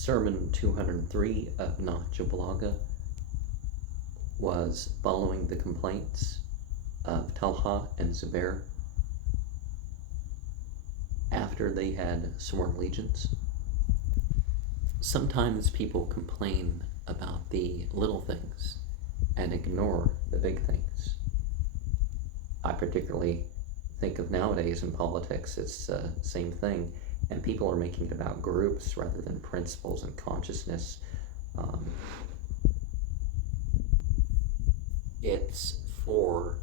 Sermon 203 of Nahjul Balaghah was following the complaints of Talha and Zubair after they had sworn allegiance. Sometimes people complain about the little things and ignore the big things. I particularly think of nowadays in politics, it's the same thing, and people are making it about groups rather than principles and consciousness. It's for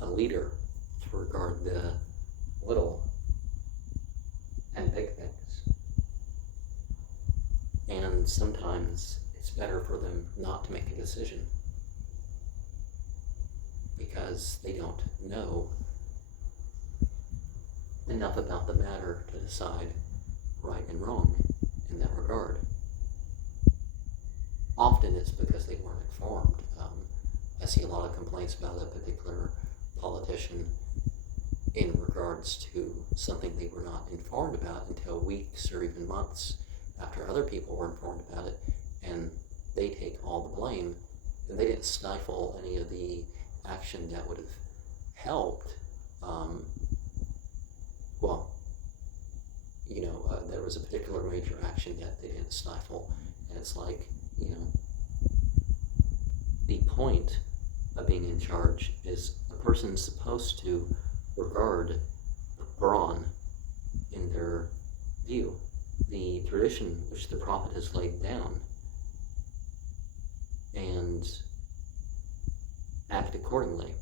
a leader to regard the little and big things. And sometimes it's better for them not to make a decision because they don't know enough about the matter to decide right and wrong in that regard. Often it's because they weren't informed. I see a lot of complaints about a particular politician in regards to something they were not informed about until weeks or even months after other people were informed about it, and they take all the blame, and they didn't stifle any of the action that would have helped. There was a particular major action that they didn't stifle, and it's like, the point of being in charge is a person's supposed to regard the brawn in their view, the tradition which the prophet has laid down, and act accordingly.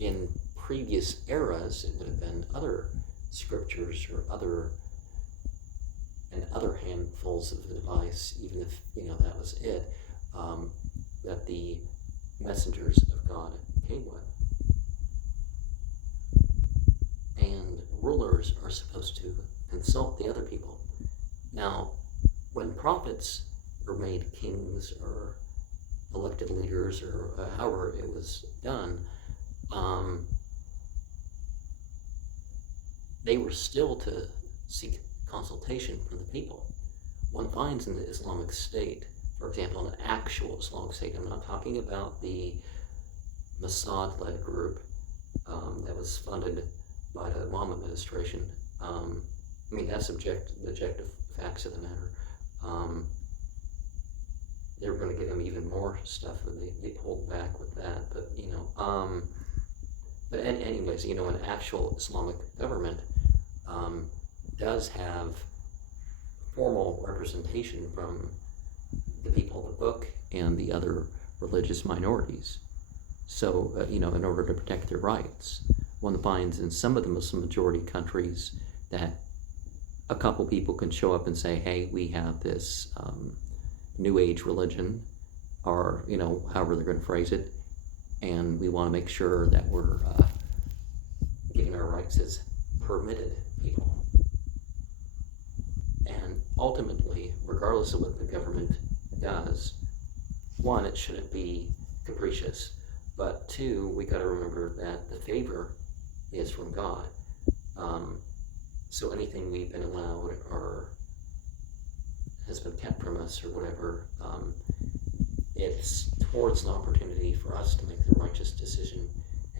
In previous eras, it would have been other scriptures or other handfuls of advice, even if that was it, that the messengers of God came with. And rulers are supposed to consult the other people. Now, when prophets were made kings or elected leaders or however it was done, they were still to seek consultation from the people. One finds in the Islamic State, for example, an actual Islamic State, I'm not talking about the Mossad-led group that was funded by the Obama administration. That's the objective facts of the matter. They were going to give them even more stuff, and they pulled back with that. But anyways, an actual Islamic government does have formal representation from the people of the book and the other religious minorities. So, in order to protect their rights, one finds in some of the Muslim majority countries that a couple people can show up and say, hey, we have this New Age religion, or, however they're going to phrase it, and we want to make sure that we're giving our rights as permitted people. And ultimately, regardless of what the government does, one, it shouldn't be capricious, but two, we got to remember that the favor is from God. So anything we've been allowed or has been kept from us or whatever, it's towards an opportunity for us to make the righteous decision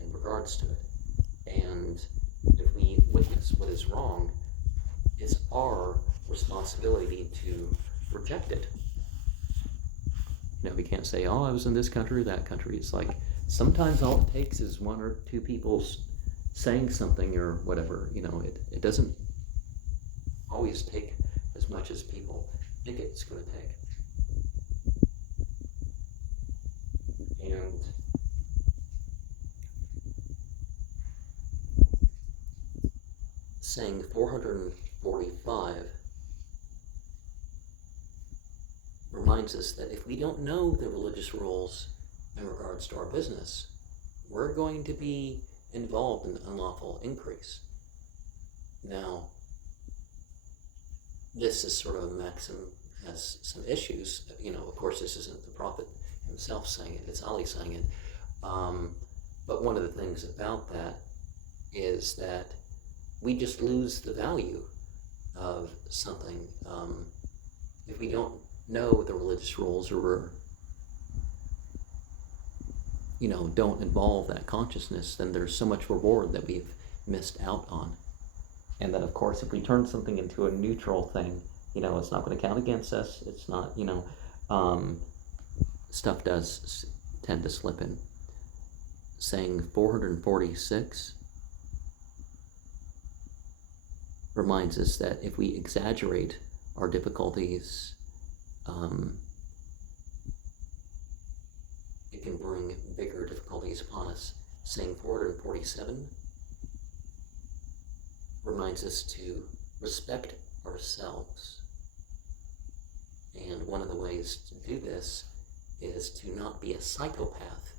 in regards to it. And if we witness what is wrong, it's our responsibility to reject it. We can't say, oh, I was in this country or that country. It's like, sometimes all it takes is one or two people saying something or whatever. It doesn't always take as much as people think it's going to take. And saying 445 reminds us that if we don't know the religious rules in regards to our business, we're going to be involved in unlawful increase. Now, this is sort of a maxim, has some issues. Of course, this isn't the prophet himself saying it, it's Ali saying it. But one of the things about that is that we just lose the value of something, if we don't know the religious rules, or we're, don't involve that consciousness, then there's so much reward that we've missed out on. And then, of course, if we turn something into a neutral thing, it's not going to count against us. It's not, stuff does tend to slip in. Saying 446 reminds us that if we exaggerate our difficulties, it can bring bigger difficulties upon us. Saying 447 reminds us to respect ourselves. And one of the ways to do this is to not be a psychopath.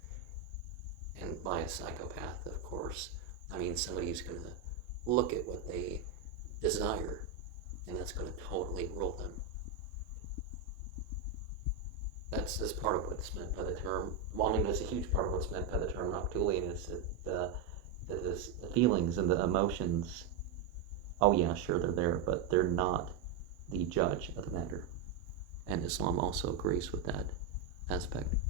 And by a psychopath, of course, I mean somebody who's going to look at what they desire, and that's going to totally rule them. That's part of what's meant by the term. Well, I mean, that's a huge part of what's meant by the term Noctulian, is that the feelings and the emotions, oh yeah, sure, they're there, but they're not the judge of the matter. And Islam also agrees with that aspect.